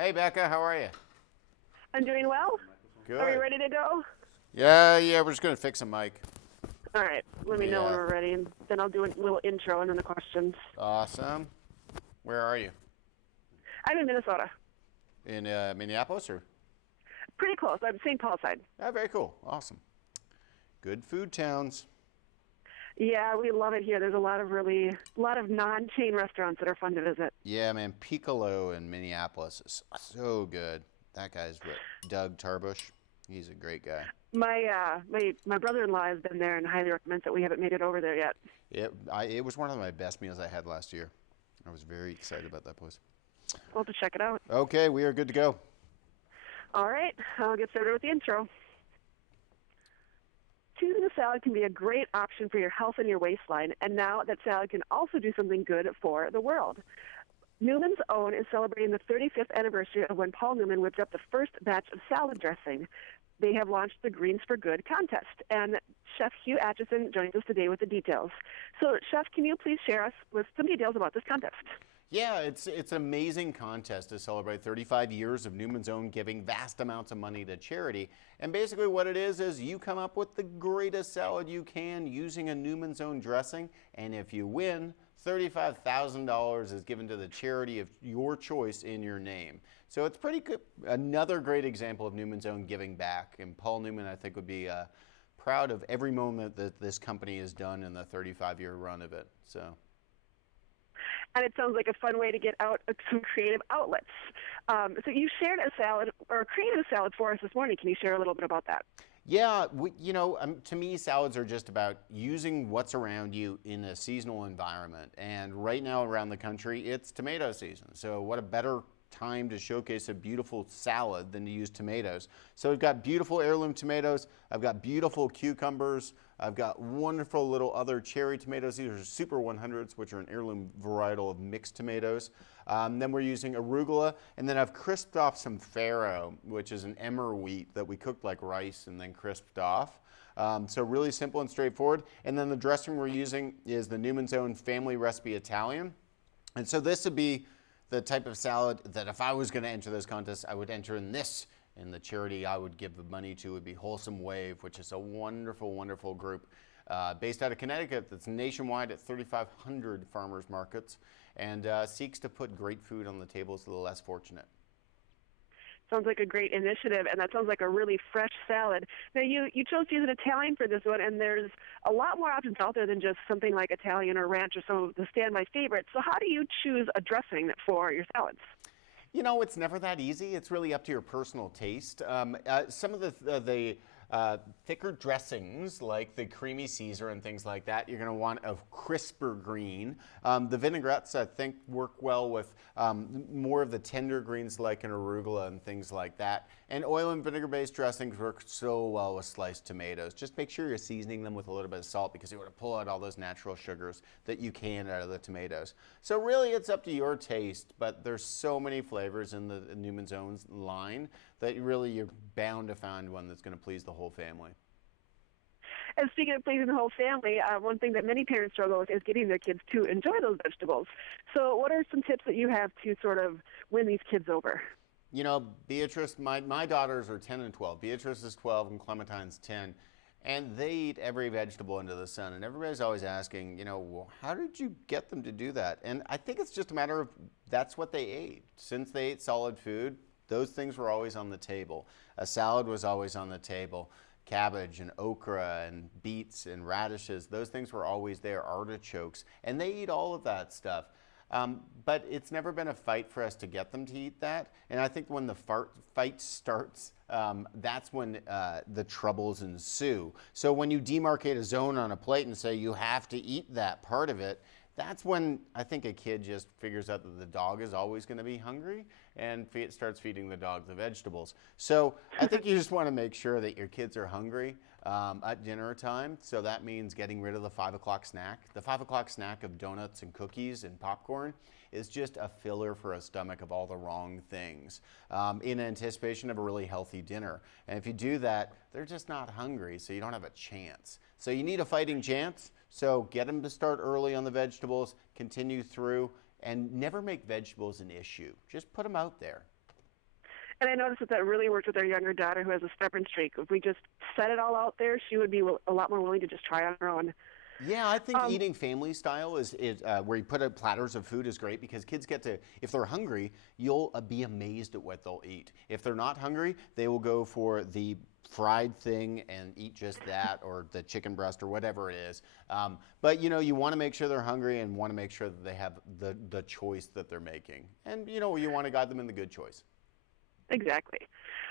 Hey, Becca, how are you? I'm doing well. Are we Good. ready to go? Yeah, we're just going to fix a mic. All right. Let me know when Yeah. we're ready, and then I'll do a little intro and then the questions. Awesome. Where are you? I'm in Minnesota. In Minneapolis or? Pretty close. I'm St. Paul side. Ah, very cool. Awesome. Good food towns. Yeah, we love it here. There's a lot of non-chain restaurants that are fun to visit. Yeah, man, Piccolo in Minneapolis is so good. That guy's Doug Tarbush. He's a great guy. My brother-in-law has been there and highly recommends it. We haven't made it over there yet. It was one of my best meals I had last year. I was very excited about that place. We'll have to check it out. Okay, we are good to go. All right. I'll get started with the intro. Choosing a salad can be a great option for your health and your waistline, and now that salad can also do something good for the world. Newman's Own is celebrating the 35th anniversary of when Paul Newman whipped up the first batch of salad dressing. They have launched the Greens for Good contest, and Chef Hugh Acheson joins us today with the details. So, Chef, can you please share us with some details about this contest? Yeah, it's an amazing contest to celebrate 35 years of Newman's Own giving vast amounts of money to charity. And basically what it is you come up with the greatest salad you can using a Newman's Own dressing, and if you win, $35,000 is given to the charity of your choice in your name. So it's pretty good. Another great example of Newman's Own giving back, and Paul Newman, I think, would be proud of every moment that this company has done in the 35-year run of it. So. And it sounds like a fun way to get out some creative outlets. So you shared a salad, or created a salad for us this morning. Can you share a little bit about that? Yeah, to me, salads are just about using what's around you in a seasonal environment. And right now around the country, it's tomato season. So what a better time to showcase a beautiful salad than to use tomatoes. So we've got beautiful heirloom tomatoes. I've got beautiful cucumbers. I've got wonderful little other cherry tomatoes. These are Super 100s, which are an heirloom varietal of mixed tomatoes. Then we're using arugula, and then I've crisped off some farro, which is an emmer wheat that we cooked like rice and then crisped off. So really simple and straightforward. And then the dressing we're using is the Newman's Own Family Recipe Italian. And so this would be the type of salad that if I was going to enter this contest, I would enter in this. And the charity I would give the money to would be Wholesome Wave, which is a wonderful, wonderful group based out of Connecticut that's nationwide at 3,500 farmers markets and seeks to put great food on the tables of the less fortunate. Sounds like a great initiative, and that sounds like a really fresh salad. Now, you chose to use an Italian for this one, and there's a lot more options out there than just something like Italian or ranch or some of the standby favorites. So how do you choose a dressing for your salads? You know, it's never that easy. It's really up to your personal taste. Some of the thicker dressings, like the creamy Caesar and things like that, you're going to want a crisper green. The vinaigrettes, I think, work well with more of the tender greens like an arugula and things like that. And oil and vinegar-based dressings work so well with sliced tomatoes. Just make sure you're seasoning them with a little bit of salt because you want to pull out all those natural sugars that you can out of the tomatoes. So really, it's up to your taste, but there's so many flavors in the Newman's Own line that you're bound to find one that's going to please the whole family. And speaking of pleasing the whole family, one thing that many parents struggle with is getting their kids to enjoy those vegetables. So what are some tips that you have to sort of win these kids over? You know, Beatrice, my daughters are 10 and 12. Beatrice is 12 and Clementine's 10. And they eat every vegetable under the sun. And everybody's always asking, well, how did you get them to do that? And I think it's just a matter of that's what they ate. Since they ate solid food, those things were always on the table. A salad was always on the table. Cabbage and okra and beets and radishes, those things were always there, artichokes. And they eat all of that stuff. But it's never been a fight for us to get them to eat that. And I think when the fight starts, that's when the troubles ensue. So when you demarcate a zone on a plate and say you have to eat that part of it, that's when I think a kid just figures out that the dog is always going to be hungry and starts feeding the dog the vegetables. So I think you just want to make sure that your kids are hungry at dinner time. So that means getting rid of the 5 o'clock snack. The 5 o'clock snack of donuts and cookies and popcorn is just a filler for a stomach of all the wrong things in anticipation of a really healthy dinner. And if you do that, they're just not hungry, so you don't have a chance. So you need a fighting chance. So get them to start early on the vegetables, continue through, and never make vegetables an issue. Just put them out there. And I noticed that really worked with our younger daughter who has a stubborn streak. If we just set it all out there, she would be a lot more willing to just try on her own. Yeah, I think Um, eating family style is where you put out platters of food is great because kids get to, if they're hungry, you'll be amazed at what they'll eat. If they're not hungry, they will go for the fried thing and eat just that, or the chicken breast or whatever it is. But you want to make sure they're hungry and want to make sure that they have the choice that they're making, and you want to guide them in the good choice. exactly.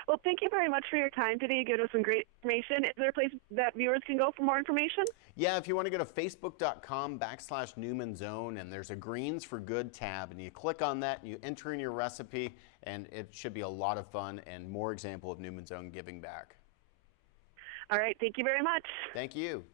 Well, thank you very much for your time today. You gave us some great information. Is there a place that viewers can go for more information? Yeah, if you want to go to facebook.com/Newman Zone, and there's a Greens for Good tab, and you click on that and you enter in your recipe, and it should be a lot of fun and more example of Newman Zone giving back. All right. Thank you very much. Thank you.